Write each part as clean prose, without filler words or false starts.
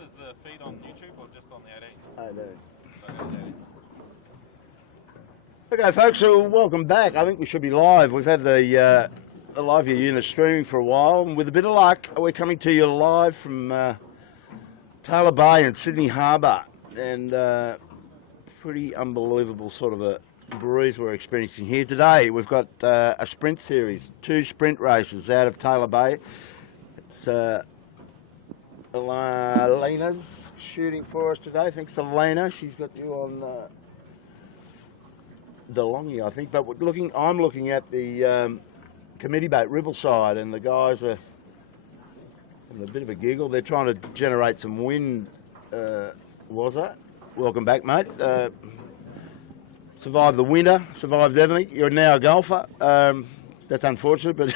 Is the feed on YouTube or just on the 18? Okay, folks, so welcome back. I think we should be live. We've had the live view unit streaming for a while, and with a bit of luck, we're coming to you live from Taylor Bay and Sydney Harbour, and pretty unbelievable sort of a breeze we're experiencing here today. We've got a sprint series, 2 sprint races out of Taylor Bay. It's Elena's shooting for us today. Thanks, Elena. She's got you on DeLonghi, I think. But I'm looking at the committee boat, Ribbleside, and the guys are having a bit of a giggle. They're trying to generate some wind. Was that? Welcome back, mate. Survived the winter, survived everything. You're now a golfer. That's unfortunate, but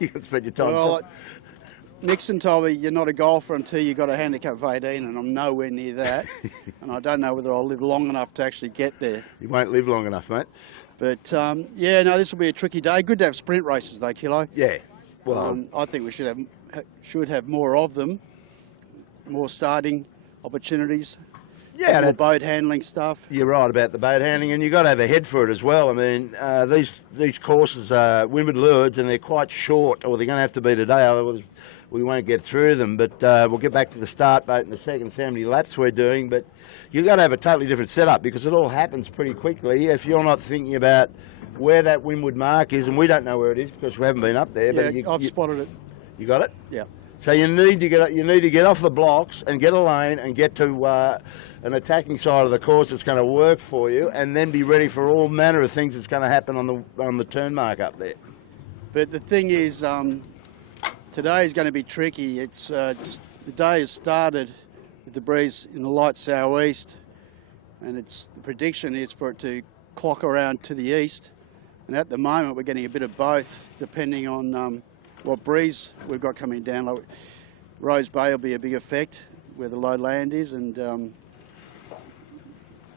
you can spend your time. Well, Nixon told me you're not a golfer until you got a handicap of 18, and I'm nowhere near that. And I don't know whether I'll live long enough to actually get there. You won't live long enough, mate. But yeah, no, this will be a tricky day. Good to have sprint races though, Kilo. Yeah. Well, I think we should have more of them, more starting opportunities. Yeah, more boat handling stuff. You're right about the boat handling, and you've got to have a head for it as well. I mean, these courses are windward leewards, and they're quite short, or they're going to have to be today, otherwise we won't get through them. But we'll get back to the start boat in a second, see how many laps we're doing. But you've got to have a totally different setup because it all happens pretty quickly if you're not thinking about where that windward mark is, and we don't know where it is because we haven't been up there. Yeah, I've spotted it. You got it? Yeah. So you need to get off the blocks and get a lane and get to an attacking side of the course that's going to work for you, and then be ready for all manner of things that's going to happen on the turn mark up there. But the thing is, today is going to be tricky. The day has started with the breeze in the light southeast, and the prediction is for it to clock around to the east. And at the moment, we're getting a bit of both, depending on what breeze we've got coming down. Like Rose Bay will be a big effect where the low land is, and I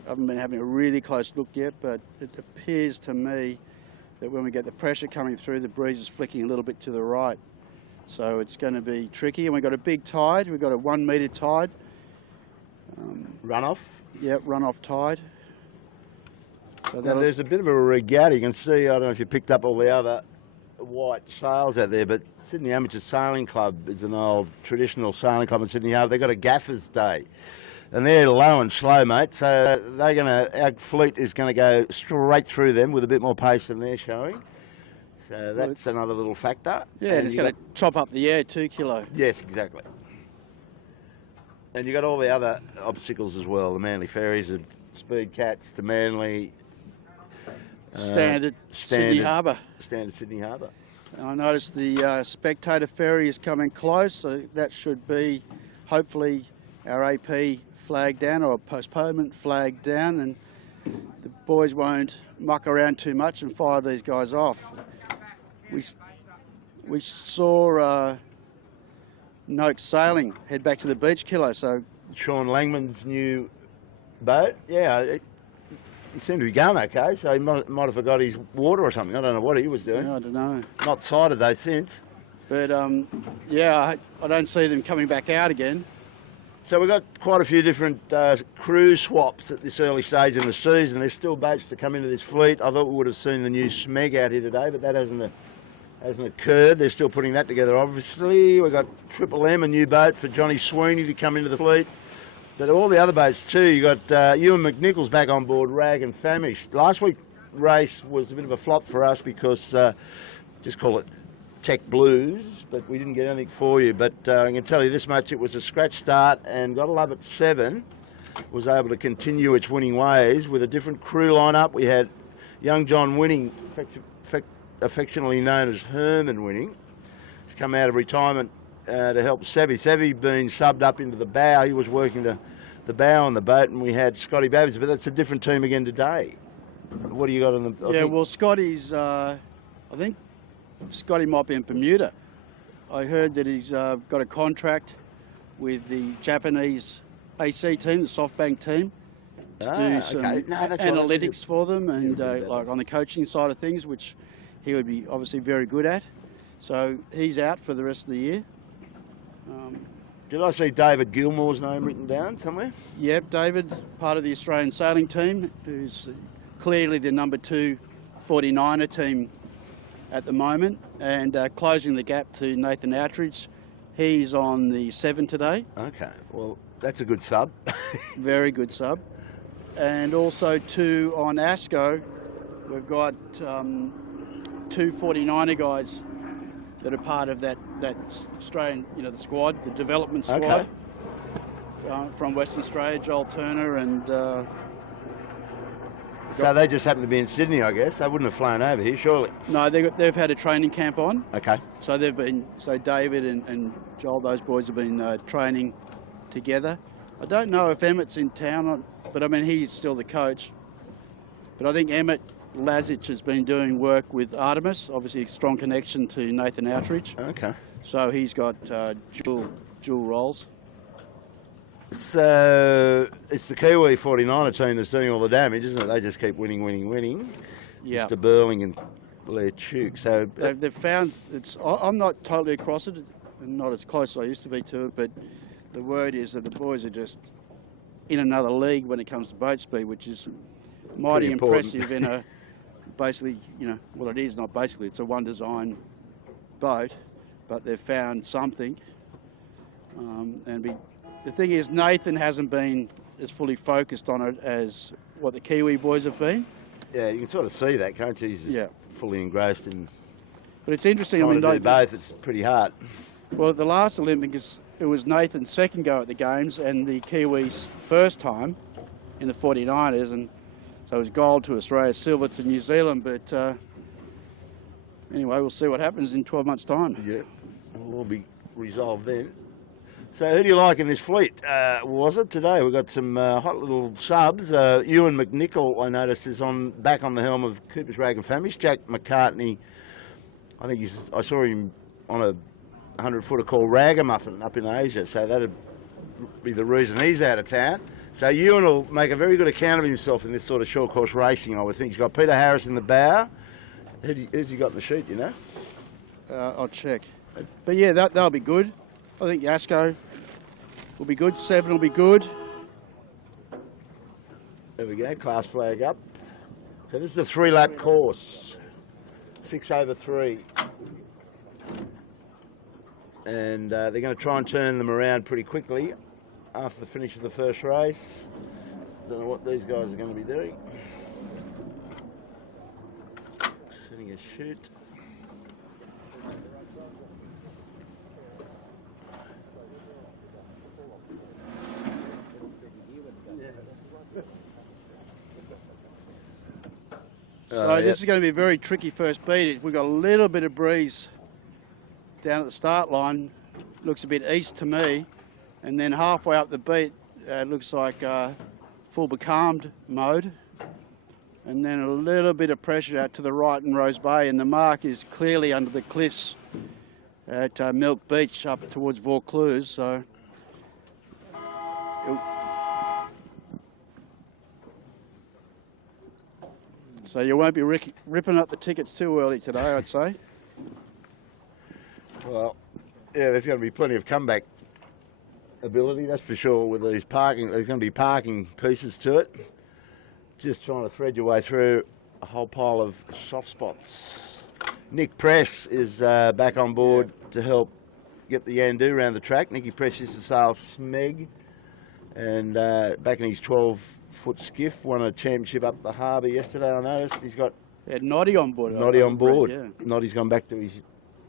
haven't been having a really close look yet, but it appears to me that when we get the pressure coming through, the breeze is flicking a little bit to the right. So it's going to be tricky, and we've got a big tide. We've got a 1 metre tide. Runoff? Yeah, runoff tide. So now, there's a bit of a regatta. You can see, I don't know if you picked up all the other white sails out there, but Sydney Amateur Sailing Club is an old traditional sailing club in Sydney Harbour. They've got a Gaffers Day, and they're low and slow, mate. So our fleet is going to go straight through them with a bit more pace than they're showing. So that's another little factor. Yeah, and it's going to chop up the air 2 kilo. Yes, exactly. And you got all the other obstacles as well. The Manly ferries, the Speed Cats, the Manly. Standard Sydney Harbour. Standard Sydney Harbour. I noticed the spectator ferry is coming close, so that should be hopefully our AP flag down, or a postponement flag down, and the boys won't muck around too much and fire these guys off. We saw Noakes Sailing head back to the beach, Kilo. So Sean Langman's new boat, yeah. He seemed to be going okay, so he might have forgot his water or something. I don't know what he was doing. Yeah, I don't know. Not sighted though since. But yeah, I don't see them coming back out again. So we've got quite a few different crew swaps at this early stage in the season. There's still boats to come into this fleet. I thought we would have seen the new Smeg out here today, but that hasn't occurred. They're still putting that together, obviously. We've got Triple M, a new boat for Johnny Sweeney to come into the fleet. But all the other boats too. You got Ewan McNichol's back on board, Rag and Famish. Last week's race was a bit of a flop for us because, just call it Tech Blues, but we didn't get anything for you. But I can tell you this much, it was a scratch start, and Gotta Love It 7 was able to continue its winning ways with a different crew lineup. We had young John Winning, affectionately known as Herman Winning. He's come out of retirement to help Sevi. Sevi being subbed up into the bow. He was working the bow on the boat, and we had Scotty Babbage, but that's a different team again today. What do you got on the... Well, Scotty's, I think Scotty might be in Bermuda. I heard that he's got a contract with the Japanese AC team, the SoftBank team, to do some analytics for them and like on the coaching side of things, which he would be obviously very good at. So he's out for the rest of the year. Did I see David Gilmore's name written down somewhere? Yep, David, part of the Australian sailing team, who's clearly the number 2 49er team at the moment, and closing the gap to Nathan Outridge. He's on the 7 today. Okay, well, that's a good sub. Very good sub. And also 2 on ASCO. We've got 2 49er guys that are part of that Australian, the squad, the development squad. Okay. From Western Australia, Joel Turner and... so they just happened to be in Sydney, I guess. They wouldn't have flown over here, surely. No, they've had a training camp on. Okay. So David and Joel, those boys have been training together. I don't know if Emmett's in town, but I mean, he's still the coach. But I think Emmett Lazic has been doing work with Artemis, obviously a strong connection to Nathan Outridge. Okay. So he's got dual roles. So it's the Kiwi 49er team that's doing all the damage, isn't it? They just keep winning. Yeah. Mr. Burling and Blair Tuke. So they've found I'm not totally across it, and not as close as I used to be to it, but the word is that the boys are just in another league when it comes to boat speed, which is mighty impressive in a basically, well, it is not basically, it's a one design boat, but they've found something. The thing is, Nathan hasn't been as fully focused on it as what the Kiwi boys have been. Yeah, you can sort of see that, can't you? He's fully engrossed in. But it's interesting. Trying to do both. It's pretty hard. Well, at the last Olympics, it was Nathan's second go at the games and the Kiwis' first time in the 49ers, and so it was gold to Australia, silver to New Zealand. But anyway, we'll see what happens in 12 months' time. Yeah, it'll all be resolved then. So who do you like in this fleet? Was it today? We've got some hot little subs. Ewan McNichol, I noticed, is back on the helm of Cooper's Rag and Famish. Jack McCartney, I think I saw him on a 100-footer called Ragamuffin up in Asia, so that'd be the reason he's out of town. So Ewan will make a very good account of himself in this sort of short course racing, I would think. He's got Peter Harris in the bow. Who's he got in the sheet, you know? I'll check. But yeah, that'll be good. I think Yasko will be good. 7 will be good. There we go, class flag up. So this is a 3-lap course. 6 over 3. And they're going to try and turn them around pretty quickly after the finish of the first race. Don't know what these guys are going to be doing. Setting a shoot. So this is going to be a very tricky first beat. We've got a little bit of breeze down at the start line. Looks a bit east to me. And then halfway up the beat, it looks like full becalmed mode. And then a little bit of pressure out to the right in Rose Bay. And the mark is clearly under the cliffs at Milk Beach up towards Vaucluse. So you won't be ripping up the tickets too early today, I'd say. Well, yeah, there's going to be plenty of comeback ability, that's for sure, with these parking. There's going to be parking pieces to it. Just trying to thread your way through a whole pile of soft spots. Nick Press is back on board to help get the Yandu around the track. Nicky Press used to sail Smeg, and back in his 12-foot skiff, won a championship up the harbour yesterday, I noticed. He's got Noddy on board. Noddy on board. Yeah. Noddy's gone back to his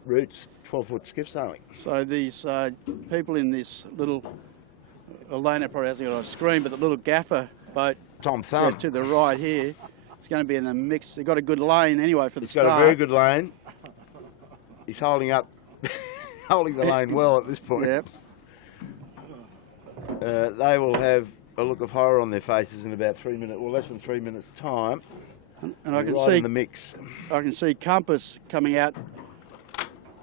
roots, 12-foot skiff sailing. So these people in this little, Elena probably hasn't got on screen, but the little gaffer boat Tom Thumb to the right here, it's going to be in the mix. They've got a good lane anyway for the start. He's got a very good lane. He's holding up holding the lane well at this point. Yep. They will have a look of horror on their faces in about 3 minutes, or less than 3 minutes' time. And I can right see in the mix. I can see Compass coming out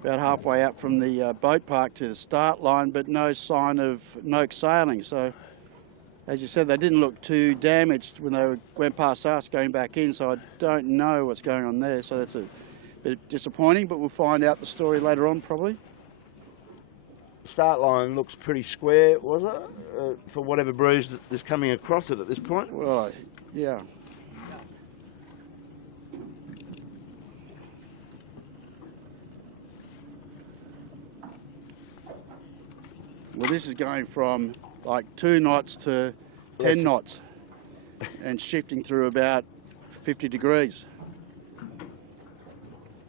about halfway out from the boat park to the start line, but no sign of Noak sailing. So, as you said, they didn't look too damaged when they went past us going back in, so I don't know what's going on there. So that's a bit disappointing, but we'll find out the story later on probably. Start line looks pretty square, was it? For whatever breeze is coming across it at this point. Well, yeah. Well, this is going from like 2 knots to 10 knots and shifting through about 50 degrees.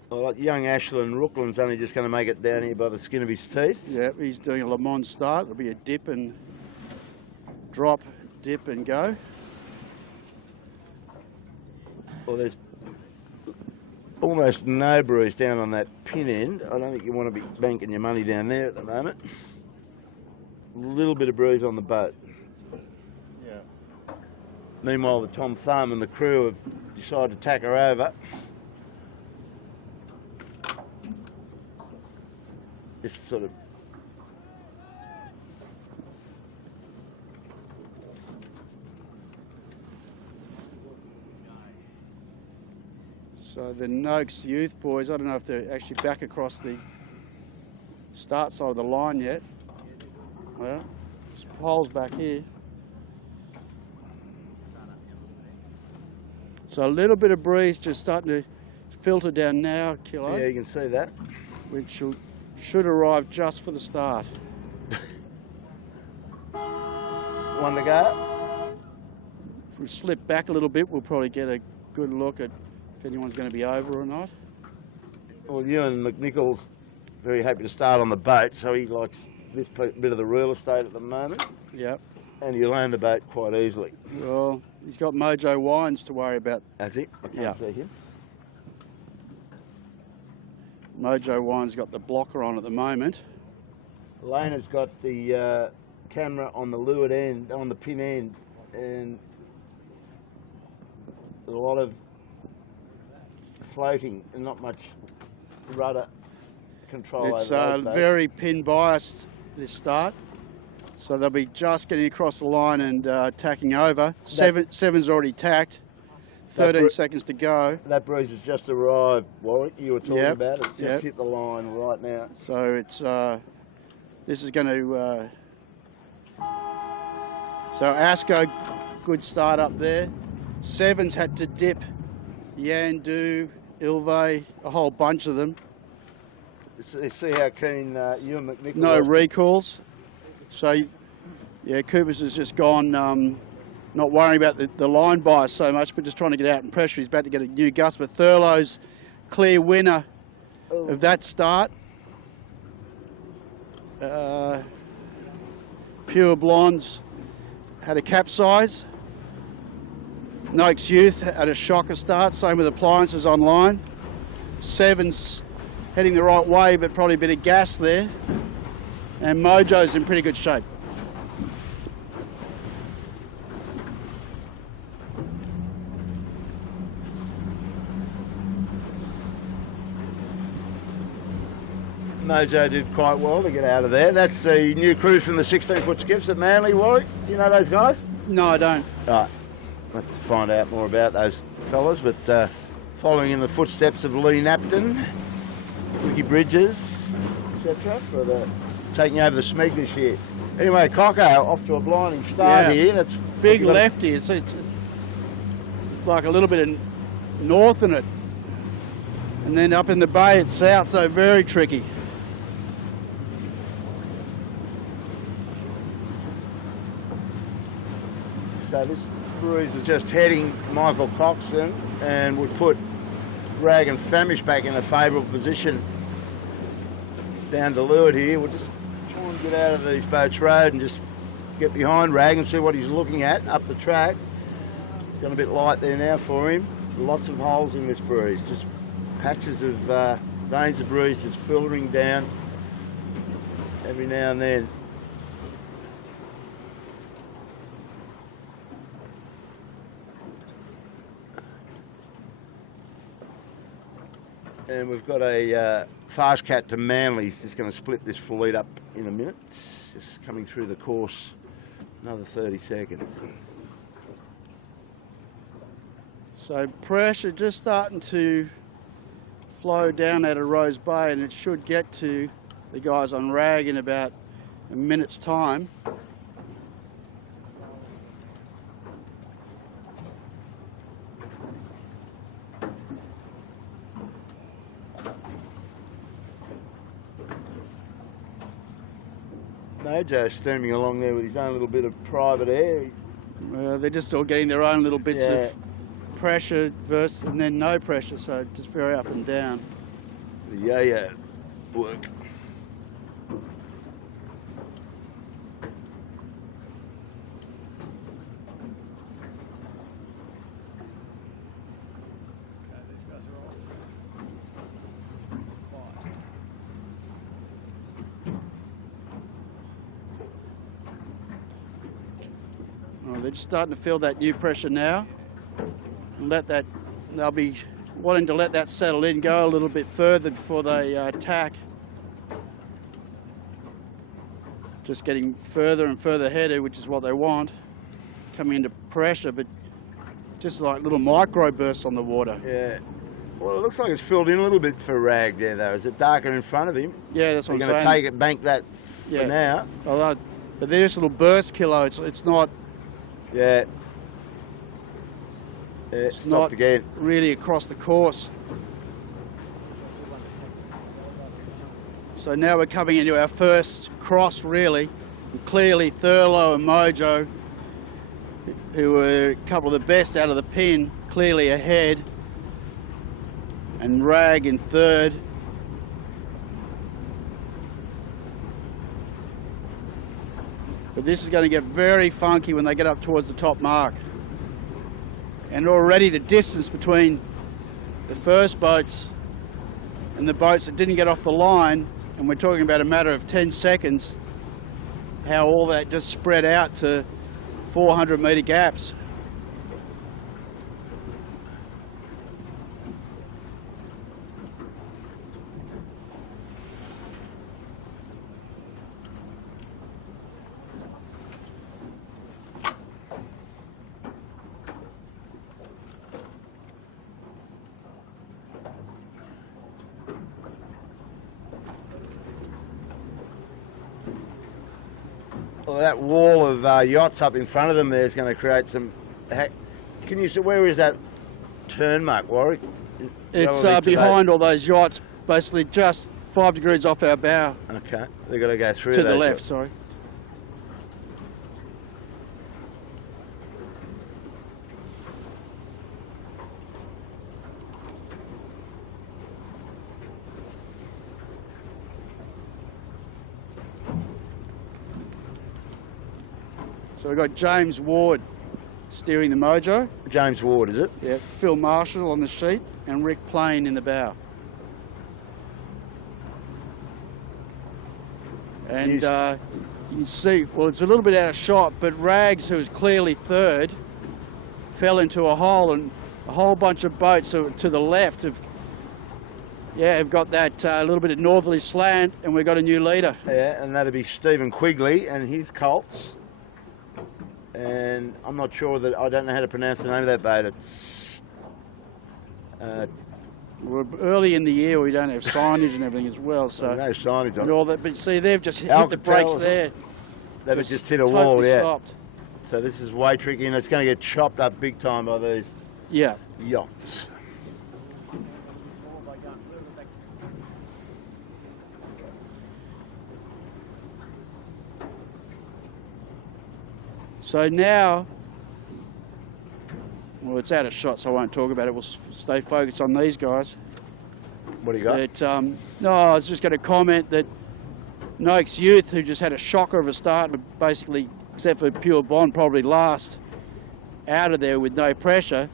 Well, like young Ashland Rookland's only just going to make it down here by the skin of his teeth. Yeah, he's doing a Le Mans start. It'll be a dip and drop, dip and go. Well, there's almost no breeze down on that pin end. I don't think you want to be banking your money down there at the moment. A little bit of breeze on the boat. Yeah. Meanwhile, the Tom Thumb and the crew have decided to tack her over. Just sort of so the Noakes youth boys, I don't know if they're actually back across the start side of the line yet. Well, there's poles back here. So a little bit of breeze just starting to filter down now, Kilo. Yeah, you can see that. Which should arrive just for the start. One to go. If we slip back a little bit, we'll probably get a good look at if anyone's going to be over or not. Well, Ewan McNichol's very happy to start on the boat, so he likes this bit of the real estate at the moment. Yep. And he'll own the boat quite easily. Well, he's got Mojo Wines to worry about. Has he? I can't see him. Mojo Wine's got the blocker on at the moment. Lena's got the camera on the leeward end, on the pin end, and a lot of floating and not much rudder control. It's over very pin biased this start, so they'll be just getting across the line and tacking over. Seven's already tacked. 13 seconds to go. That breeze has just arrived, Warwick. You were talking about it. It's just Yep. hit the line right now. So it's this is going to. So Asco, good start up there. Seven's had to dip. Yandu, Ilve, a whole bunch of them. See how keen Ewan McNichol No was. recalls. So yeah, Cooper's has just gone. Not worrying about the line bias so much, but just trying to get out in pressure. He's about to get a new gust, but Thurlow's clear winner of that start. Pure Blondes had a capsize. Noakes Youth had a shocker start, same with Appliances Online. Seven's heading the right way, but probably a bit of gas there. And Mojo's in pretty good shape. Mojo did quite well to get out of there. That's the new crew from the 16-foot skiffs at Manly, Warwick. Do you know those guys? No, I don't. Right. We'll have to find out more about those fellas, but following in the footsteps of Lee Napton, Ricky Bridges, etc., for taking over the Smeg this year. Anyway, Coco off to a blinding start here. That's big lefty. It's like a little bit of north in it. And then up in the bay it's south, so very tricky. So this breeze is just heading Michael Coxon, and we put Rag and Famish back in a favourable position down to leeward here. We'll just try and get out of these boats road and just get behind Rag and see what he's looking at up the track. It's gone a bit light there now for him. Lots of holes in this breeze, just patches of veins of breeze just filtering down every now and then. And we've got a fast cat to Manly. He's just going to split this fleet up in a minute. Just coming through the course, another 30 seconds. So pressure just starting to flow down out of Rose Bay, and it should get to the guys on rag in about a minute's time. Mojo's steaming along there with his own little bit of private air. They're just all getting their own little bits of pressure versus, and then no pressure, so just very up and down. The yo-yo work. Oh, they're just starting to feel that new pressure now. And they'll be wanting to let that settle in, go a little bit further before they attack. It's just getting further and further headed, which is what they want, coming into pressure, but just like little micro bursts on the water. Yeah. Well, it looks like it's filled in a little bit for Rag there, though. Is it darker in front of him? Yeah, that's what I'm saying. You're going to take it, bank that for now. Although, but they're just little burst kilo. It's not. Yeah. It's not again. Really across the course. So now we're coming into our first cross, really. And clearly Thurlow and Mojo, who were a couple of the best out of the pin, clearly ahead. And Rag in third. But this is going to get very funky when they get up towards the top mark. And already the distance between the first boats and the boats that didn't get off the line, and we're talking about a matter of 10 seconds, how all that just spread out to 400-metre gaps. Well, that wall of yachts up in front of them there is going to create some... Can you see, where is that turn mark, Warwick? It's behind all those yachts, basically just 5 degrees off our bow. Okay, they've got to go through to the left, sorry. So we've got James Ward steering the Mojo. James Ward, is it? Yeah, Phil Marshall on the sheet and Rick Plain in the bow. And you can see, well, it's a little bit out of shot, but Rags, who was clearly third, fell into a hole, and a whole bunch of boats to the left have got that little bit of northerly slant, and we've got a new leader. Yeah, and that'd be Stephen Quigley and his Colts. And I'm not sure that, I don't know how to pronounce the name of that boat. It's... We're early in the year, we don't have signage and everything as well, so... No signage on and all that, but see, they've just hit the brakes there. They've just hit a totally wall, yeah. Stopped. So this is way tricky, and it's going to get chopped up big time by these yachts. So now, well, it's out of shot, so I won't talk about it. We'll stay focused on these guys. What do you got? But, no, I was just going to comment that Noakes Youth, who just had a shocker of a start, basically, except for Pure Bond, probably last out of there with no pressure,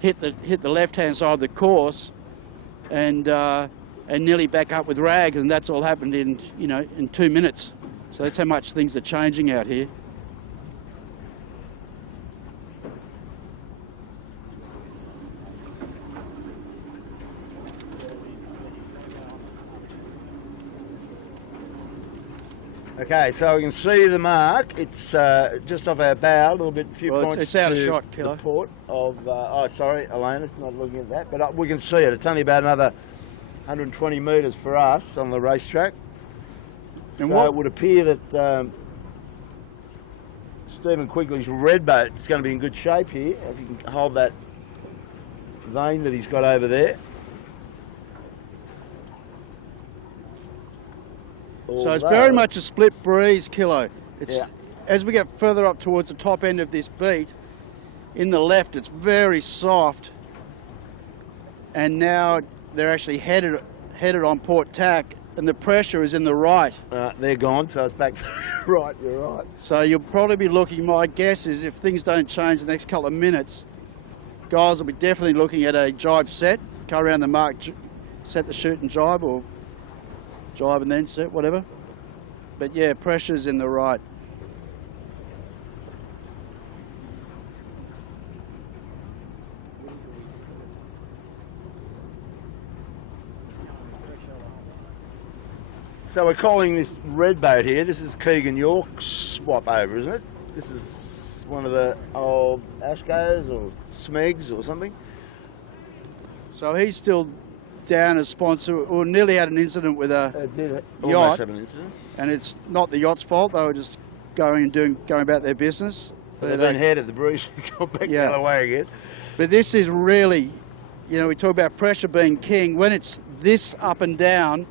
hit the left-hand side of the course, and and nearly back up with rags, and that's all happened in, you know, in 2 minutes. So that's how much things are changing out here. Okay, so we can see the mark. It's just off our bow, a little bit, a few points. It's out of to shot, Killer. The port of. Oh, sorry, Elena's not looking at that, but we can see it. It's only about another 120 metres for us on the racetrack. And so it would appear that Stephen Quigley's red boat is going to be in good shape here. If you can hold that vane that he's got over there. So it's very much a split breeze, Kilo. It's, as we get further up towards the top end of this beat, in the left it's very soft, and now they're actually headed on port tack, and the pressure is in the right. They're gone, so it's back to the right, you're right. So you'll probably be looking, my guess is if things don't change the next couple of minutes, guys will be definitely looking at a jibe set, go around the mark, set the shoot and jibe, or jibe and then set, whatever. But yeah, pressure's in the right. So we're calling this red boat here, this is Keegan York's swap over, isn't it? This is one of the old Ashkos or Smegs or something. So he's still down as sponsor, or nearly had an incident with a yacht, had an incident. And it's not the yacht's fault. They were just going about their business. So they've been headed the breeze and gone back the other way again. But this is really, you know, we talk about pressure being king. When it's this up and down,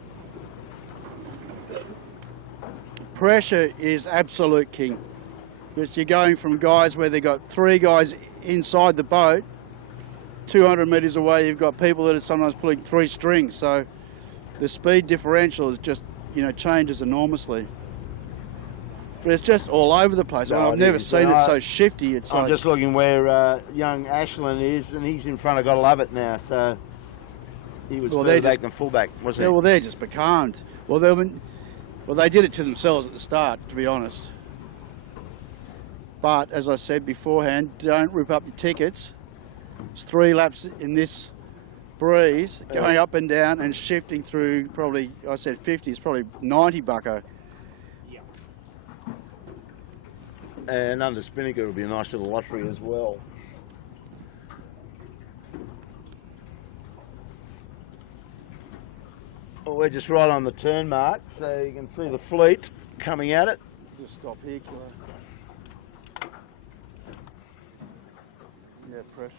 pressure is absolute king. Because you're going from guys where they've got 3 guys inside the boat, 200 metres away you've got people that are sometimes pulling 3 strings, so the speed differential is just, you know, changes enormously. But it's just all over the place. I've never seen it so shifty. It's I'm just looking where young Ashland is, and he's in front of Gotta Love It now, so he was further back than fullback, wasn't he? Well, they're just becalmed. Well, they did it to themselves at the start, to be honest. But as I said beforehand, don't rip up your tickets. It's 3 laps in this breeze, going up and down and shifting through probably, I said 50, it's probably 90 bucko. Yeah. And under Spinnaker will be a nice little lottery as well. Well, we're just right on the turn mark, so you can see the fleet coming at it. Just stop here, Kilo. Yeah, pressure.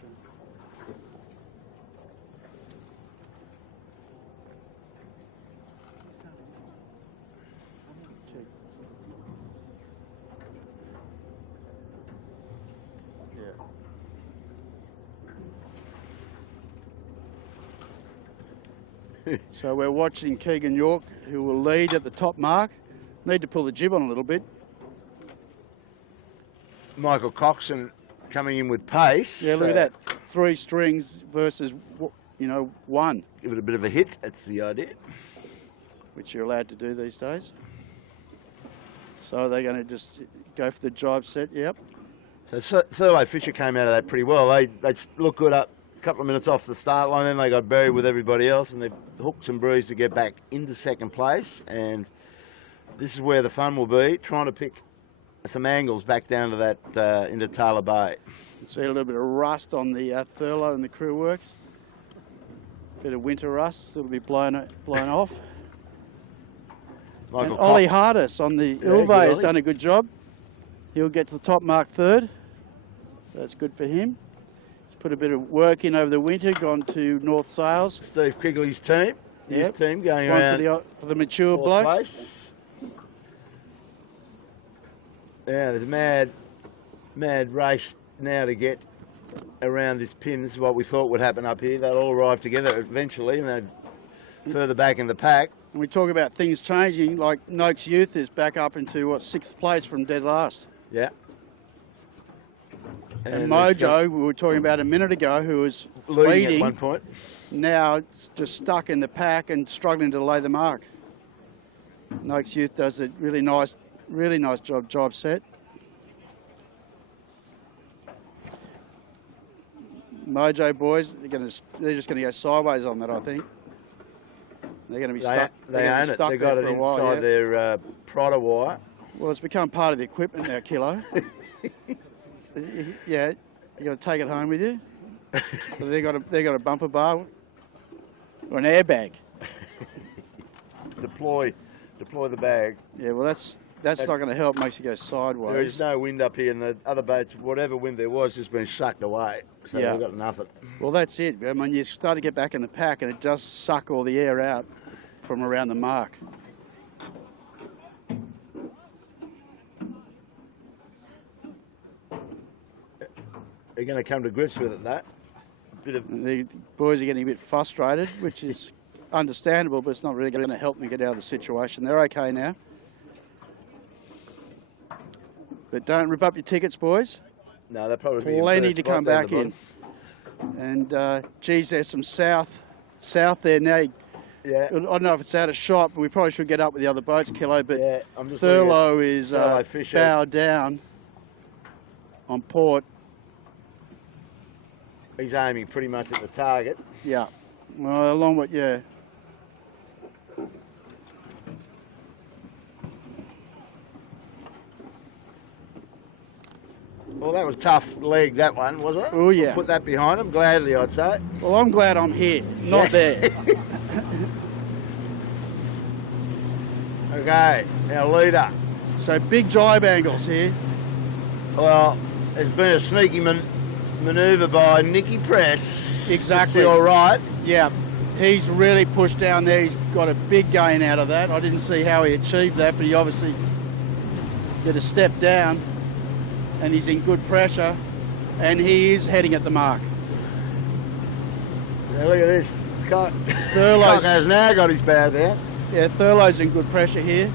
So we're watching Keegan York, who will lead at the top mark. Need to pull the jib on a little bit. Michael Coxon coming in with pace. Yeah, look at that. 3 strings versus, you know, 1. Give it a bit of a hit, that's the idea. Which you're allowed to do these days. So they're going to just go for the jibe set, yep. So Thurlow Fisher came out of that pretty well. They looked good up a couple of minutes off the start line, then they got buried with everybody else, and they hooked some breeze to get back into second place. And this is where the fun will be, trying to pick some angles back down to that into Taylor Bay. See a little bit of rust on the Thurlow and the crew works. Bit of winter rust, it'll be blown off. And Ollie Hardis on the Ilve has done a good job. He'll get to the top mark 3rd. That's good for him. He's put a bit of work in over the winter, gone to North Sails. Steve Quigley's team. His team going around for the mature blokes. Yeah, there's a mad race now to get around this pin. This is what we thought would happen up here. They'll all arrive together eventually, and they're further back in the pack. And we talk about things changing, like Noakes Youth is back up into, 6th place from dead last. Yeah. And Mojo, we were talking about a minute ago, who was leading at one point. Now it's just stuck in the pack and struggling to lay the mark. Noakes Youth does a really nice job set. Mojo boys, they're just going to go sideways on that, I think. They're going to be stuck. They own it. They've got it inside their prodder wire. Well, it's become part of the equipment now, Kilo. Yeah, you got to take it home with you. So they got a bumper bar or an airbag. Deploy the bag. Yeah, well that's not going to help. Makes you go sideways. There is no wind up here, and the other boats, whatever wind there was, just been sucked away. So they've got nothing. Well, that's it. I mean, you start to get back in the pack, and it does suck all the air out from around the mark. They're going to come to grips with it, though. The boys are getting a bit frustrated, which is understandable, but it's not really going to help them get out of the situation. They're okay now. But don't rip up your tickets, boys. No, they'll probably be plenty to come back in. And, geez, there's some south there now. Yeah. I don't know if it's out of shot, but we probably should get up with the other boats, Kilo. But yeah, Thurlow is bowed down on port. He's aiming pretty much at the target. Yeah. Well, along with, yeah. Well, that was tough leg, that one, was it? Oh, yeah. Put that behind him, gladly, I'd say. Well, I'm glad I'm here, not there. Okay, our leader. So big jibe angles here. Well, there's been a sneaky manoeuvre by Nicky Press. Exactly. Is he all right? Yeah, he's really pushed down there. He's got a big gain out of that. I didn't see how he achieved that, but he obviously did a step down, and he's in good pressure, and he is heading at the mark. Yeah, look at this. Thurlow's has now got his bow down. Yeah, Thurlow's in good pressure here.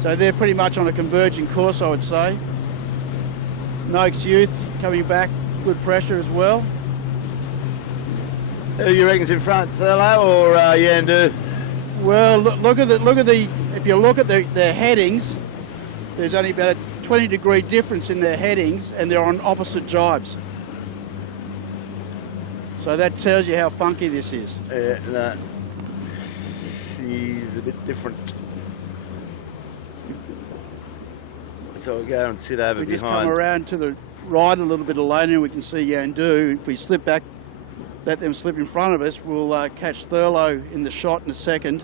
So they're pretty much on a converging course, I would say. Noakes Youth coming back, good pressure as well. Who you reckon's in front, Thurlow or Yandu? Well, look at the. If you look at their headings, there's only about a 20-degree difference in their headings, and they're on opposite jibes. So that tells you how funky this is. Yeah, no. She's a bit different. So we'll go and sit over behind. We just come around to the right a little bit alone, and we can see Yandu. If we slip back, let them slip in front of us, we'll catch Thurlow in the shot in a second.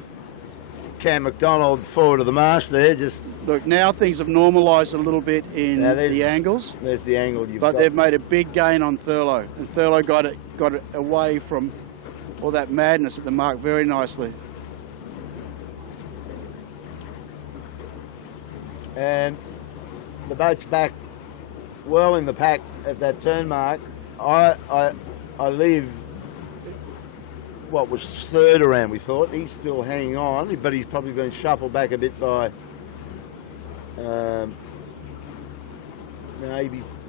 Cam McDonald forward of the mast there. Just look, now things have normalised a little bit in the angles. There's the angle you've got. But they've made a big gain on Thurlow, and Thurlow got it away from all that madness at the mark very nicely. And the boat's back well in the pack at that turn mark. I leave what was third around, we thought. He's still hanging on, but he's probably been shuffled back a bit by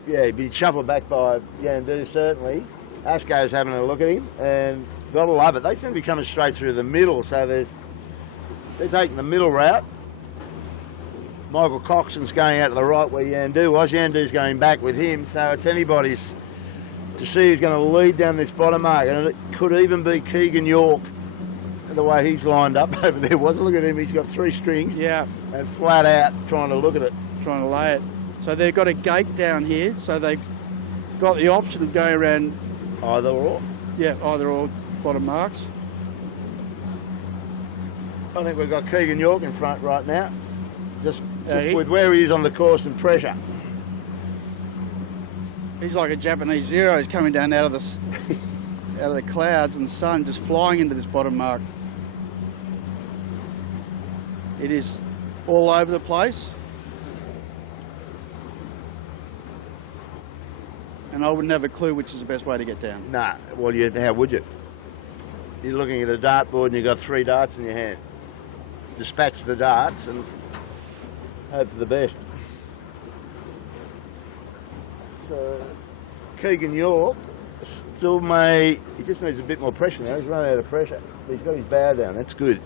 he'd be shuffled back by Yandu, certainly. Asco's having a look at him, and gotta love it. They seem to be coming straight through the middle, so they're taking the middle route. Michael Coxon's going out to the right where Yandu was. Yandu's going back with him, so it's anybody's to see who's going to lead down this bottom mark. And it could even be Keegan York, the way he's lined up over there. Look at him, he's got 3 strings. Yeah. And flat out trying to look at it. Trying to lay it. So they've got a gate down here, so they've got the option of going around either or. Yeah, either or bottom marks. I think we've got Keegan York in front right now. Just with where he is on the course and pressure. He's like a Japanese zero. He's coming down out of the clouds and the sun, just flying into this bottom mark. It is all over the place. And I wouldn't have a clue which is the best way to get down. Nah, well, how would you? You're looking at a dartboard and you've got 3 darts in your hand. Dispatch the darts and hope for the best. So, Keegan York still he just needs a bit more pressure now. He's running out of pressure. But he's got his bow down, that's good.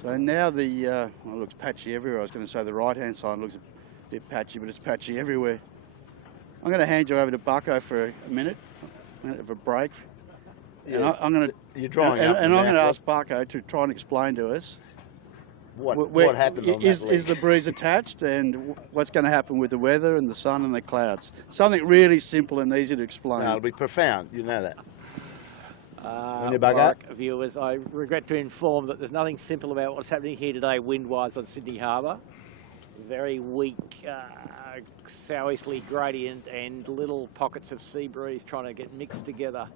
So now well, it looks patchy everywhere. I was going to say the right-hand side looks a bit patchy, but it's patchy everywhere. I'm going to hand you over to Bucko for a minute of a break. Yeah. And I'm going to. You're drawing and, up and I'm going to ask Bucko to try and explain to us what happened on is that leg. Is the breeze attached, and what's going to happen with the weather and the sun and the clouds? Something really simple and easy to explain. No, it'll be profound. You know that. Like viewers, I regret to inform that there's nothing simple about what's happening here today wind-wise on Sydney Harbour. Very weak southeasterly gradient and little pockets of sea breeze trying to get mixed together.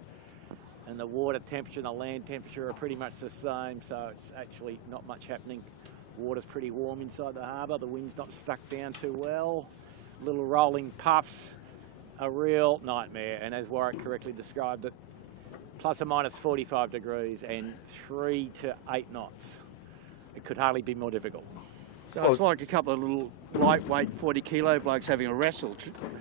And the water temperature and the land temperature are pretty much the same, so it's actually not much happening. Water's pretty warm inside the harbour, the wind's not stuck down too well. Little rolling puffs, a real nightmare, and as Warwick correctly described it, plus or minus 45 degrees and 3 to 8 knots. It could hardly be more difficult. So it's like a couple of little lightweight 40-kilo blokes having a wrestle,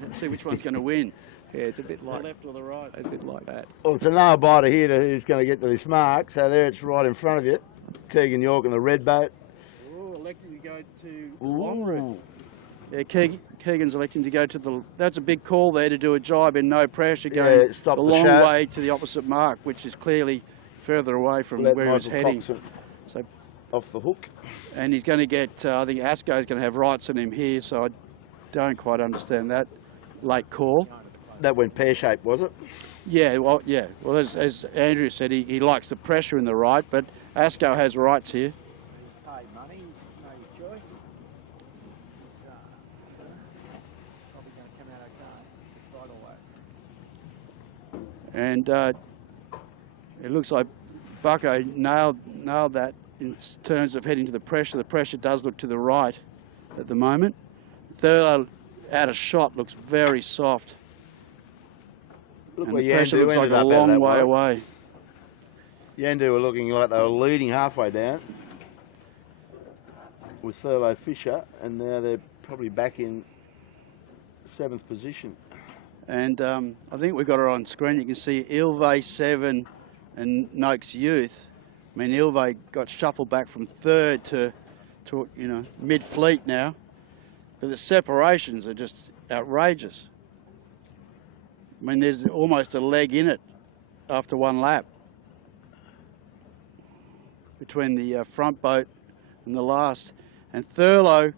see which one's going to win. Yeah, it's a bit like the left or the right. A bit like that. Well, it's a nail biter here who's going to get to this mark. So there it's right in front of you. Keegan York and the red boat. Oh, electing to go to the long route. Yeah, Keegan's electing to go to the... That's a big call there to do a jibe in no pressure, going a long way to the opposite mark, which is clearly further away from where he's heading. So off the hook. And he's going to get... I think Asco's going to have rights on him here, so I don't quite understand that late call. That went pear-shaped, was it? Yeah, well, yeah. Well, as Andrew said, he likes the pressure in the right, but Asco has rights here. He's paid money, he's made his choice. He's probably going to come out okay, despite all that. And it looks like Bucko nailed that in terms of heading to the pressure. The pressure does look to the right at the moment. Thurlow out of shot looks very soft. Look and the pressure looks like a long way away. Yandu were looking like they were leading halfway down with Thurlow Fisher, and now they're probably back in 7th position. And I think we've got her on screen. You can see Ilve 7 and Noakes Youth. I mean, Ilve got shuffled back from 3rd to mid-fleet now, but the separations are just outrageous. I mean, there's almost a leg in it after one lap between the front boat and the last. And Thurlow,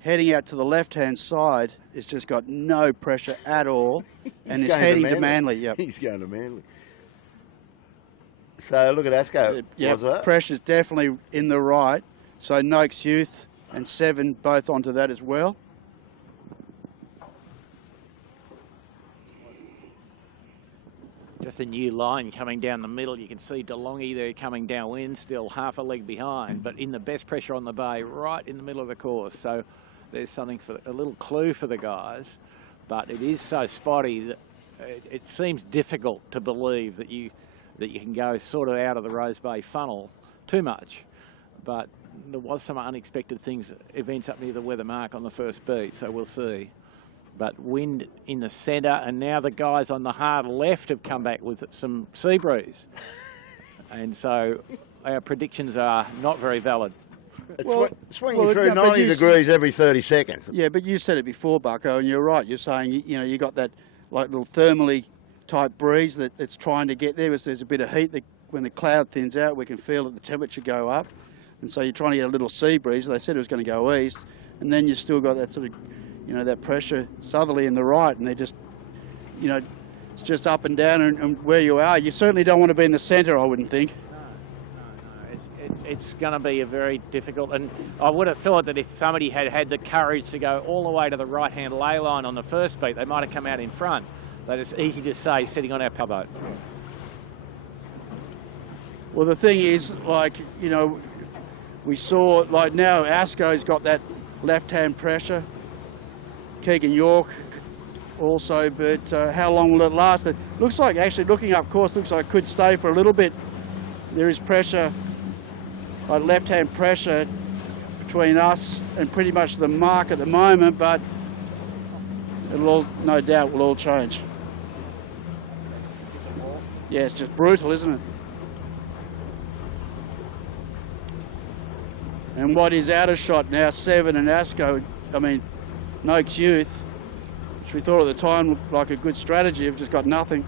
heading out to the left-hand side, has just got no pressure at all and is heading to Manly. Yep. He's going to Manly. So look at Asco. Yeah, pressure's definitely in the right. So Noakes Youth and 7 both onto that as well. Just a new line coming down the middle. You can see DeLonghi there coming downwind, still half a leg behind, but in the best pressure on the bay, right in the middle of the course. So there's something for a little clue for the guys, but it is so spotty that it seems difficult to believe that you can go sort of out of the Rose Bay funnel too much. But there was some unexpected events up near the weather mark on the first beat, so we'll see. But wind in the centre, and now the guys on the hard left have come back with some sea breeze. And so our predictions are not very valid. Swinging through 90 degrees every 30 seconds. Yeah, but you said it before, Bucko, and you're right. You're saying, you got that like little thermally type breeze that's trying to get there. There's a bit of heat that when the cloud thins out, we can feel that the temperature go up. And so you're trying to get a little sea breeze. They said it was going to go east. And then you've still got that sort of, that pressure southerly in the right, and they just, it's just up and down and where you are. You certainly don't want to be in the centre, I wouldn't think. No. It's going to be a very difficult, and I would have thought that if somebody had the courage to go all the way to the right-hand ley line on the first beat, they might have come out in front. But it's easy to say sitting on our power boat. Well, the thing is, we saw, now Asco's got that left-hand pressure. Keegan York also, but how long will it last? It looks like, actually looking up course, looks like it could stay for a little bit. There is pressure, like left-hand pressure between us and pretty much the mark at the moment, but it'll all, no doubt, will all change. Yeah, it's just brutal, isn't it? And what is out of shot now, 7 and Asco, I mean, Noakes Youth, which we thought at the time looked like a good strategy, have just got nothing.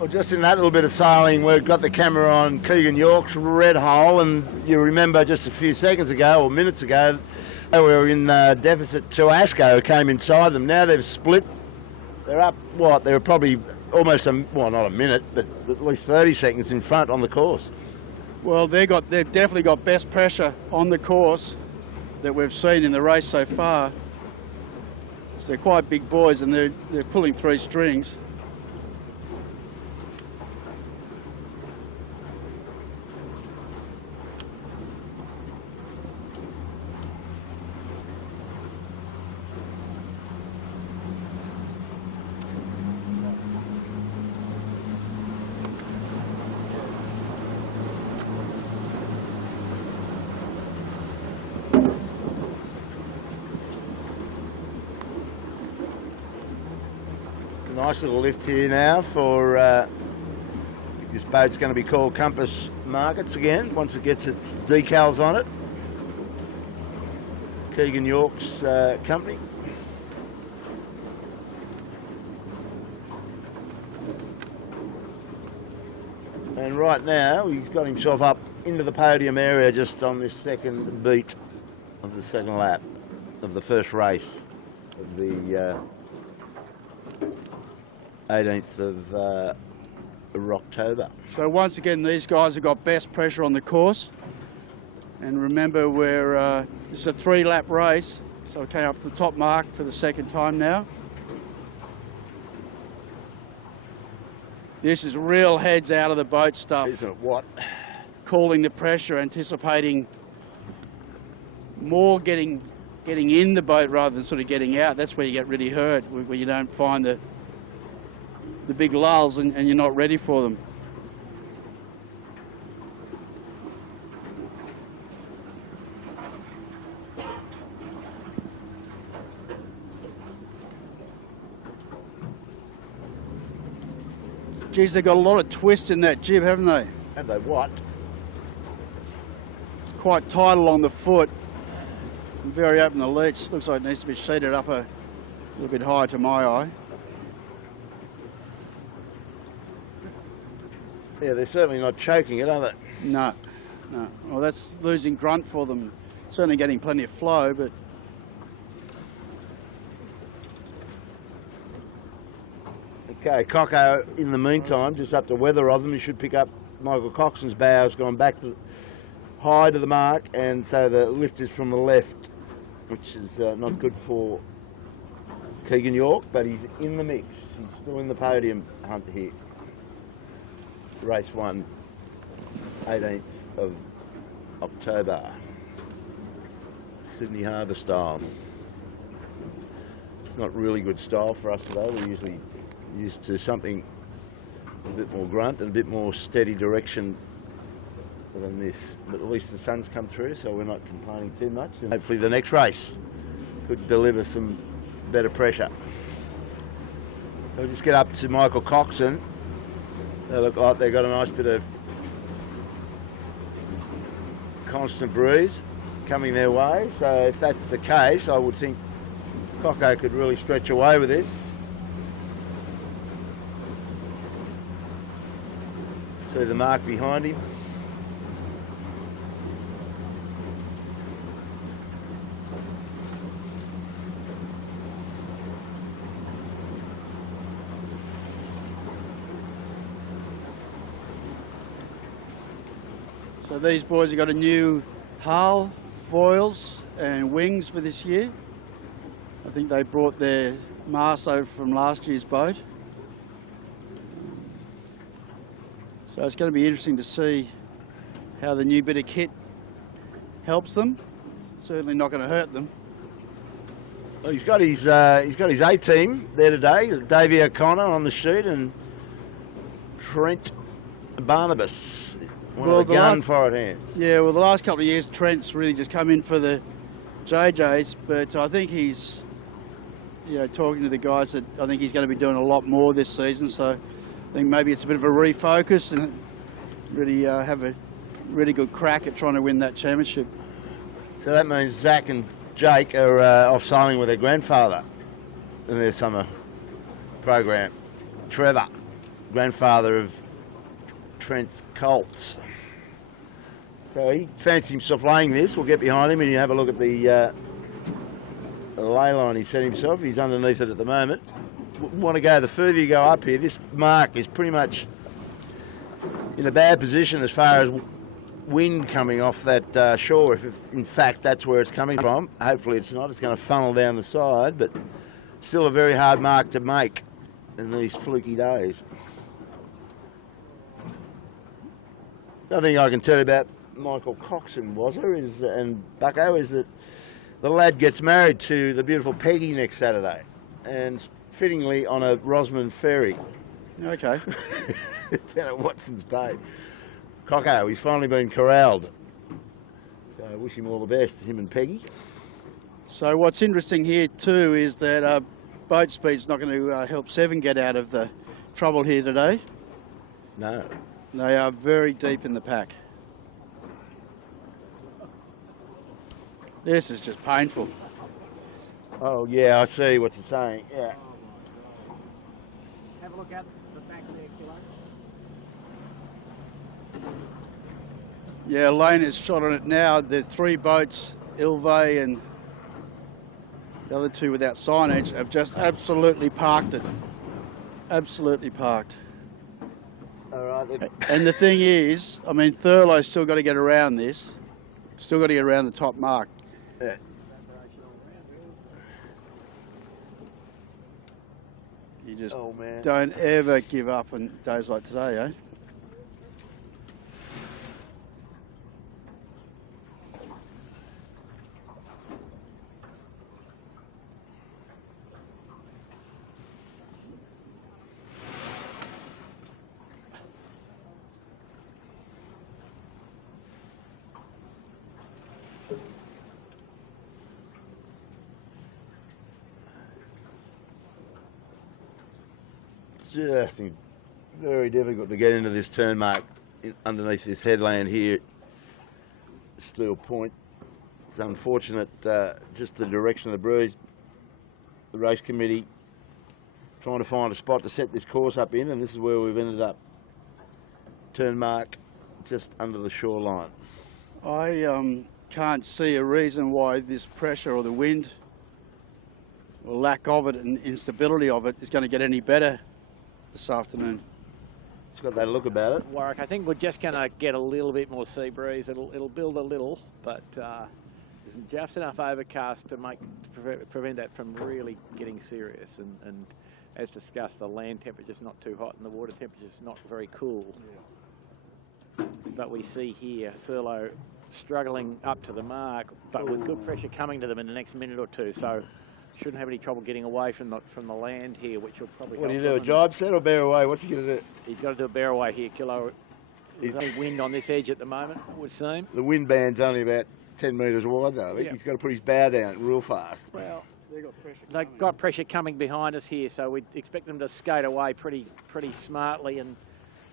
Well, just in that little bit of sailing, we've got the camera on Keegan York's red hole, and you remember just a few seconds ago, or minutes ago, they were in deficit to Asco, who came inside them. Now they've split. They're up, what, they're probably almost, well, not a minute, but at least 30 seconds in front on the course. Well, they've definitely got best pressure on the course that we've seen in the race so far. So they're quite big boys, and they're pulling 3 strings. Nice little lift here now for this boat's going to be called Compass Markets again once it gets its decals on it. Keegan York's company. And right now he's got himself up into the podium area just on this second beat of the second lap of the first race of the 18th of October. So once again, these guys have got best pressure on the course. And remember, this is a 3-lap race, so we came up to the top mark for the second time now. This is real heads out of the boat stuff. Isn't it what? Calling the pressure, anticipating more getting in the boat rather than sort of getting out. That's where you get really hurt, where you don't find the big lulls and you're not ready for them. Geez, they've got a lot of twist in that jib, haven't they? Have they what? It's quite tight along the foot. And very open the leech. Looks like it needs to be sheeted up a little bit higher to my eye. Yeah, they're certainly not choking it, are they? No, no. Well, that's losing grunt for them. Certainly getting plenty of flow, but okay, Coco, in the meantime, just up to weather of them, you should pick up Michael Coxon's bows, gone back to high to the mark, and so the lift is from the left, which is not good for Keegan York, but he's in the mix. He's still in the podium hunt here. Race 1, 18th of October, Sydney Harbour style. It's not really good style for us today. We're usually used to something a bit more grunt and a bit more steady direction than this. But at least the sun's come through, so we're not complaining too much. And hopefully the next race could deliver some better pressure. We'll just get up to Michael Coxon. They look like they've got a nice bit of constant breeze coming their way. So if that's the case, I would think Coco could really stretch away with this. See the mark behind him. so these boys have got a new hull, foils and wings for this year. I think they brought their mast over from last year's boat. So it's going to be interesting to see how the new bit of kit helps them. Certainly not going to hurt them. Well, he's got his A team there today. Davey O'Connor on the sheet and Trent Barnabas, one of the gun forward hands. Yeah, well, the last couple of years, Trent's really just come in for the JJs, but I think he's, talking to the guys, that I think he's going to be doing a lot more this season. So I think maybe it's a bit of a refocus and really have a really good crack at trying to win that championship. So that means Zach and Jake are off sailing with their grandfather in their summer program. Trevor, grandfather of Trent's Colts. So he fancies himself laying this. We'll get behind him and you have a look at the ley line he set himself. He's underneath it at the moment. Want to go, the further you go up here, this mark is pretty much in a bad position as far as wind coming off that shore, if in fact that's where it's coming from. Hopefully it's not, it's going to funnel down the side, but still a very hard mark to make in these fluky days. Another thing I can tell you about Michael Coxon, and Bucko, is that the lad gets married to the beautiful Peggy next Saturday, and fittingly on a Rosman ferry. Okay. Down at Watson's Bay. Coco, he's finally been corralled. So I wish him all the best, him and Peggy. So what's interesting here too is that boat speed's not going to help Seven get out of the trouble here today. No. They are very deep in the pack. This is just painful. Oh yeah, I see what you're saying, yeah. Have a look at the back there, Kilo. Yeah, Lane has shot on it now. The three boats, Ilve and the other two without signage, have just absolutely parked it. Absolutely parked. All right. Then. And the thing is, I mean, Thurlow's still got to get around this. Still got to get around the top mark. Yeah. You just don't ever give up on days like today, eh? Just very difficult to get into this turn mark underneath this headland here, Steel Point. It's unfortunate, just the direction of the breeze. The race committee trying to find a spot to set this course up in, and this is where we've ended up. Turn mark just under the shoreline. I can't see a reason why this pressure or the wind or lack of it and instability of it is going to get any better this afternoon. It's got that look about it. Warwick, I think we're just going to get a little bit more sea breeze. It'll build a little, but there's just enough overcast to prevent that from really getting serious. And as discussed, the land temperature's not too hot and the water temperature's not very cool. Yeah. But we see here Thurlow struggling up to the mark, but with good pressure coming to them in the next minute or two. So shouldn't have any trouble getting away from the land here, which will probably. What do you do? A jibe set or bear away? What's he going to do? He's got to do a bear away here, Kilo. There's no wind on this edge at the moment, it would seem. The wind band's only about 10 metres wide, though. I think he's got to put his bow down real fast. Well, they've got pressure coming behind us here, so we expect them to skate away pretty smartly and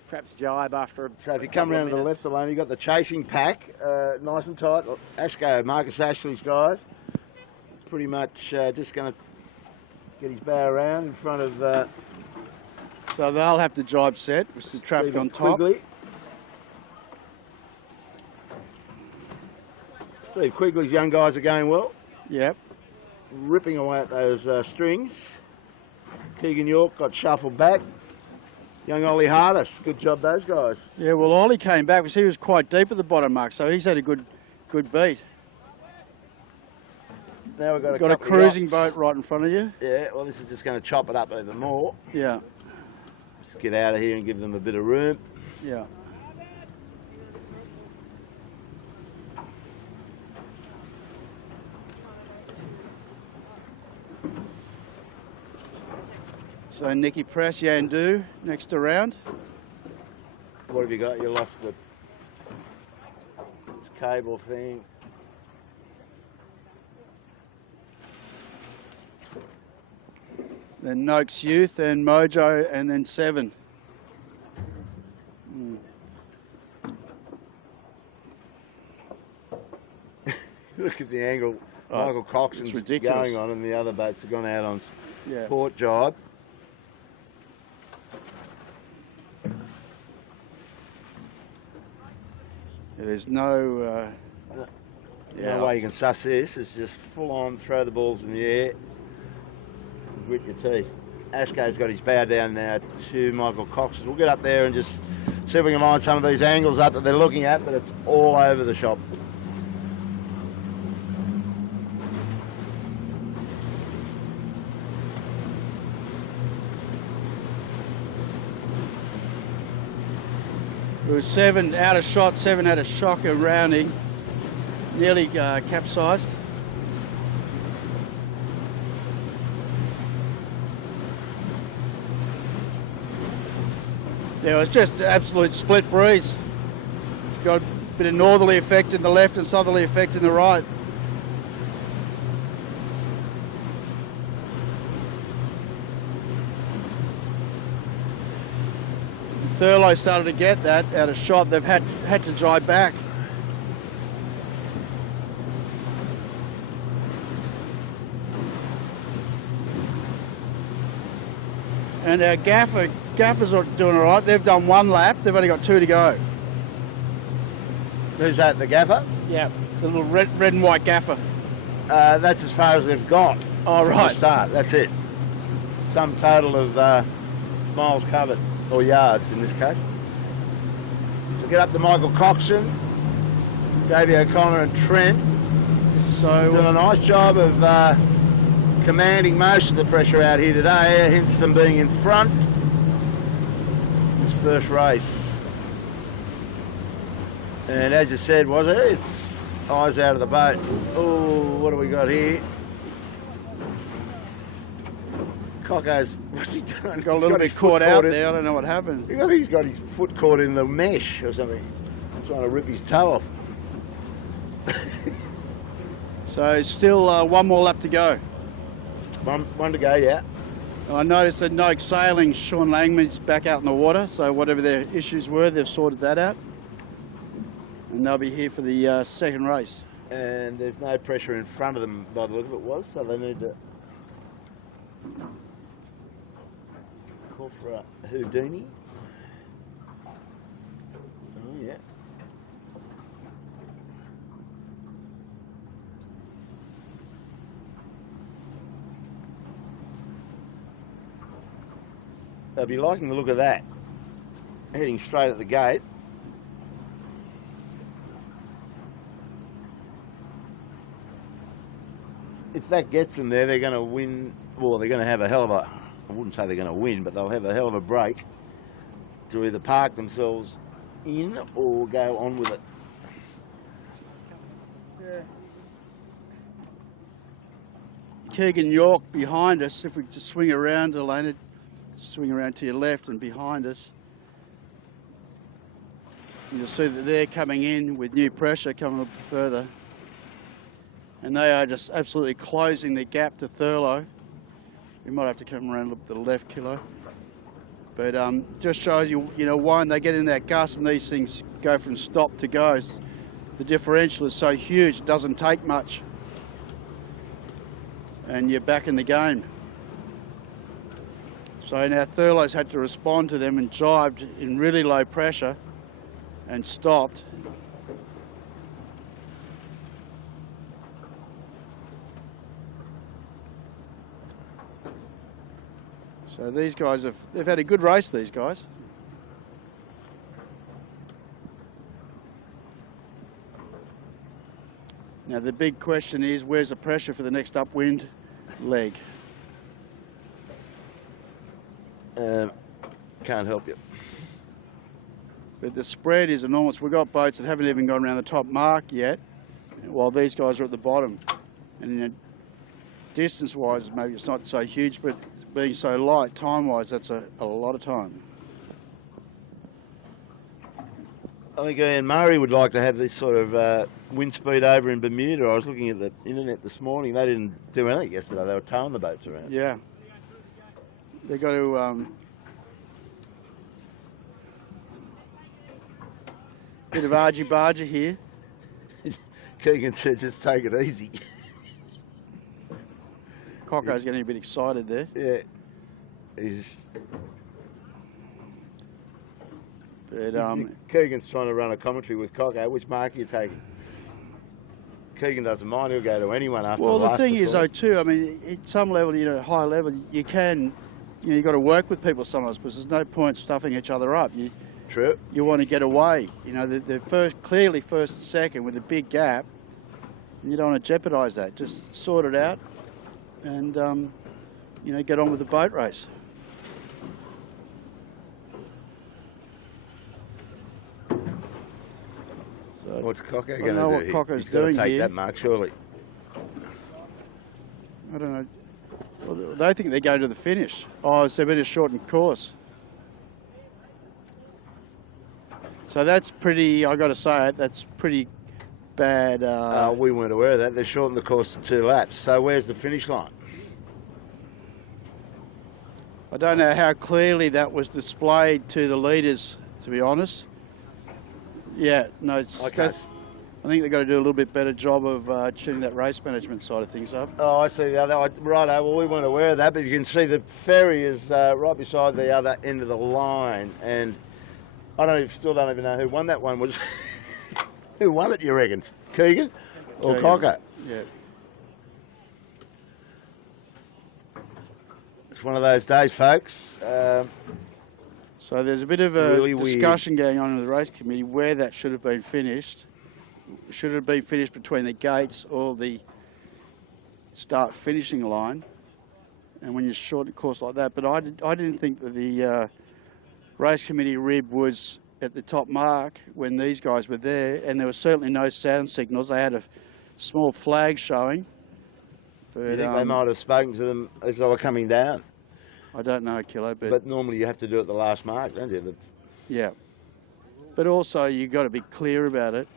perhaps jibe after. So if you come around to the left alone, you've got the chasing pack, nice and tight. Ashko, Marcus Ashley's guys. Pretty much just going to get his bow around in front of. So they'll have the jibe set, which is the traffic on top. Quigley. Steve Quigley's young guys are going well. Yep. Ripping away at those strings. Keegan York got shuffled back. Young Ollie Hardis, good job those guys. Yeah, well Ollie came back because he was quite deep at the bottom mark, so he's had a good beat. Now we've got a cruising boat right in front of you. Yeah, well this is just going to chop it up even more. Yeah. Just get out of here and give them a bit of room. Yeah. So Nicky press Yandu next around. What have you got? You lost this cable thing. Then Noakes Youth, then Mojo, and then 7. Look at the angle Michael Coxon's going on, and the other boats have gone out on port jibe. There's no... no way you can suss this. It's just full on, throw the balls in the air, grit your teeth. Asko's got his bow down now to Michael Coxon. We'll get up there and just see if we can line some of these angles up that they're looking at, but it's all over the shop. It was 7 out of shot, 7 out of shocker rounding, nearly capsized. Yeah, it was just an absolute split breeze. It's got a bit of northerly effect in the left and southerly effect in the right. Thurlow started to get that out of shot. They've had to jibe back. And our Gaffers are doing all right. They've done 1 lap. They've only got 2 to go. Who's that, the gaffer? Yeah, the little red and white Gaffer. That's as far as they've got. Oh, right. Start. That's it. Some total of miles covered, or yards in this case. So get up to Michael Coxon, Davey O'Connor and Trent. So doing a nice job of commanding most of the pressure out here today, hence them being in front this first race. And as you said, was it? It's eyes out of the boat. Oh, what do we got here? Cocko's, what's he done? Got a little bit caught out there. I don't know what happened. I think he's got his foot caught in the mesh or something. I'm trying to rip his toe off. So still 1 more lap to go. One to go, yeah. And I noticed that no sailing, Sean Langman's back out in the water, so whatever their issues were, they've sorted that out. And they'll be here for the second race. And there's no pressure in front of them by the look of it was, so they need to call for a Houdini. Oh, yeah. They'll be liking the look of that. Heading straight at the gate. If that gets them there, they're going to win. Well, they're going to have a hell of a, I wouldn't say they're going to win, but they'll have a hell of a break to either park themselves in or go on with it. Yeah. Keegan York behind us, if we just swing around, Elena, swing around to your left and behind us. You'll see that they're coming in with new pressure coming up further. And they are just absolutely closing the gap to Thurlow. We might have to come around a little to the left, Kilo. But just shows you, you know, one, they get in that gust and these things go from stop to go. The differential is so huge, it doesn't take much. And you're back in the game. So now Thurlow's had to respond to them and jibed in really low pressure and stopped. So these guys they've had a good race, these guys. Now the big question is, where's the pressure for the next upwind leg? Can't help you. But the spread is enormous. We've got boats that haven't even gone around the top mark yet, while these guys are at the bottom. And you know, distance-wise, maybe it's not so huge, but being so light, time-wise, that's a lot of time. I think Ian Murray would like to have this sort of wind speed over in Bermuda. I was looking at the internet this morning. They didn't do anything yesterday. They were towing the boats around. Yeah. They've got to... bit of argy-bargy here. Keegan said, just take it easy. Cocko's getting a bit excited there. Yeah. He's... But, Keegan's trying to run a commentary with Cocko. Which mark are you taking? Keegan doesn't mind. He'll go to anyone after well, the last thing is, before. though, too, I mean, at some level, you know, high level, you can, you know, you've got to work with people sometimes because there's no point stuffing each other up. True. You want to get away. You know, the first, clearly first and second with a big gap, and you don't want to jeopardise that. Just sort it out and, you know, get on with the boat race. So, what's Cocko going to do? I don't know what Cocko's He's got to doing take here. that mark, surely. I don't know. Well, they think they go to the finish. Oh, it's a bit of shortened course. So that's pretty, I got to say, that's pretty bad. We weren't aware of that. They shortened the course to 2 laps. So where's the finish line? I don't know how clearly that was displayed to the leaders, to be honest. Yeah, no, it's, Okay. I think they've got to do a little bit better job of tuning that race management side of things up. Oh, I see the other. Right, well, we weren't aware of that, but you can see the ferry is right beside the other end of the line, and still don't even know who won that one. Was who won it? You reckon? Keegan or Cocko? Yeah. It's one of those days, folks. So there's a bit of a Really discussion going on in the race committee where that should have been finished. Should it have been finished between the gates or the start-finishing line? And when you shorten a course like that, but I didn't think that the race committee rib was at the top mark when these guys were there, and there was certainly no sound signals. They had a small flag showing. But, You think they might have spoken to them as they were coming down? I don't know, Kilo, But normally you have to do it at the last mark, don't you? Yeah. But also you've got to be clear about it.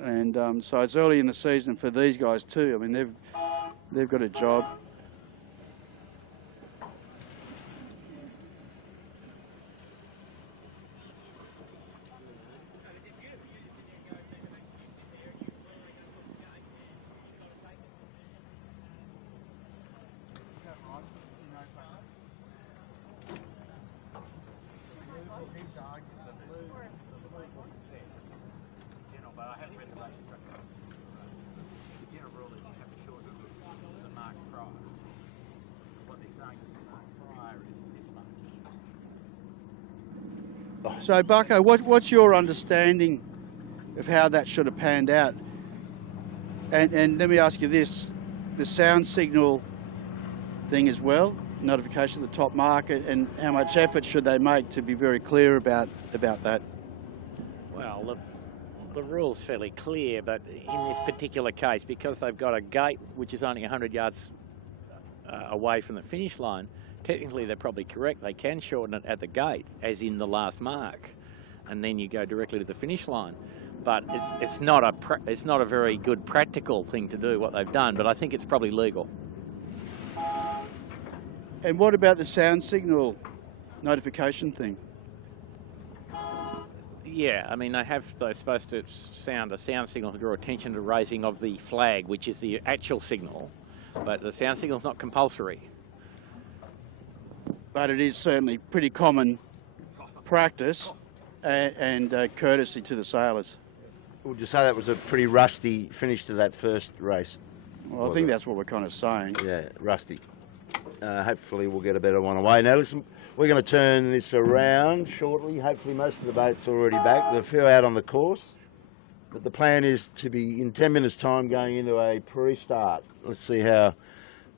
And so it's early in the season for these guys too. I mean, they've got a job. So, Bucko, what's your understanding of how that should have panned out? And let me ask you this, the sound signal thing as well, notification of the top market, and how much effort should they make to be very clear about that? Well, the rule's fairly clear, but in this particular case, because they've got a gate which is only 100 yards away from the finish line, technically they're probably correct. They can shorten it at the gate, as in the last mark, and then you go directly to the finish line. But it's not a very good practical thing to do what they've done. But I think it's probably legal. And what about the sound signal notification thing? Yeah, I mean they're supposed to sound a sound signal to draw attention to raising of the flag, which is the actual signal. But the sound signal's not compulsory. But it is certainly pretty common practice and courtesy to the sailors. Would you say that was a pretty rusty finish to that first race? Well, I think that's what we're kind of saying. Yeah, rusty. Hopefully we'll get a better one away. Now listen, we're going to turn this around shortly. Hopefully most of the boats are already back. There are a few out on the course. But the plan is to be in 10 minutes time going into a pre-start. Let's see how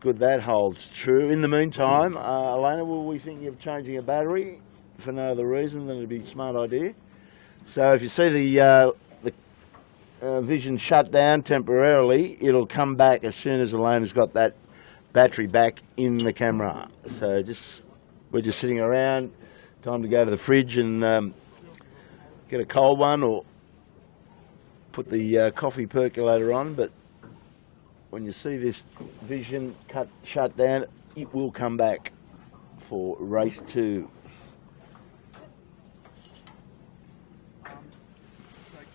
good that holds true. In the meantime, Elena, were we thinking of changing a battery for no other reason than it'd be a smart idea? So if you see the vision shut down temporarily, it'll come back as soon as Elena's got that battery back in the camera. So we're just sitting around. Time to go to the fridge and get a cold one or put the coffee percolator on. But when you see this vision shut down, it will come back for race 2. So,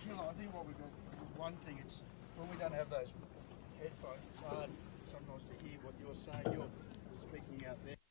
Killer, I think what we've got, one thing, it's when we don't have those headphones, it's hard sometimes to hear what you're saying. You're speaking out there.